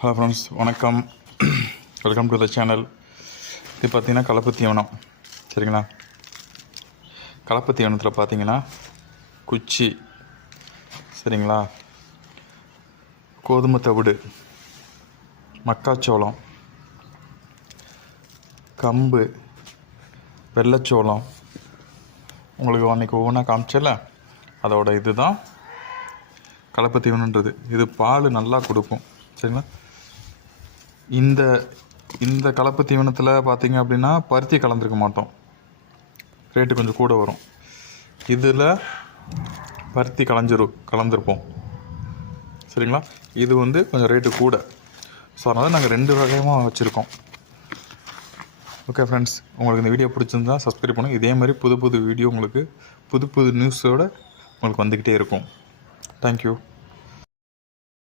Hello friends வணக்கம். Welcome to the channel இது பார்த்தீங்கன்னா கலப்பு தீவனம் சரிங்களா? கலப்பு தீவனத்தில் பார்த்தீங்கன்னா குச்சி. சரிங்களா? கோதுமை தவிடு. மக்காச்சோளம். கம்பு. வெள்ளச்சோளம். உங்களுக்கு அன்றைக்கி ஒவ்வொன்றா காமிச்சல அதோட இதுதான் கலப்பு தீவனன்றது இது பால் நல்லா கொடுக்கும். சரிங்களா? இந்த இந்த கலப்பு தீவனத்தில் பார்த்தீங்க அப்படின்னா பருத்தி கலந்துருக்க மாட்டோம். ரேட்டு கொஞ்சம் கூட வரும். இதில் பருத்தி கலஞ்சிரும் கலந்துருப்போம். சரிங்களா? இது வந்து கொஞ்சம் ரேட்டு கூட. ஸோ அதனால் நாங்கள் ரெண்டு வகையமாக வச்சுருக்கோம். ஓகே ஃப்ரெண்ட்ஸ் உங்களுக்கு இந்த வீடியோ பிடிச்சிருந்தா சப்ஸ்கிரைப் பண்ணுங்கள் இதே மாதிரி புது புது வீடியோ உங்களுக்கு புது புது நியூஸோடு உங்களுக்கு வந்துக்கிட்டே இருக்கும். தேங்க்யூ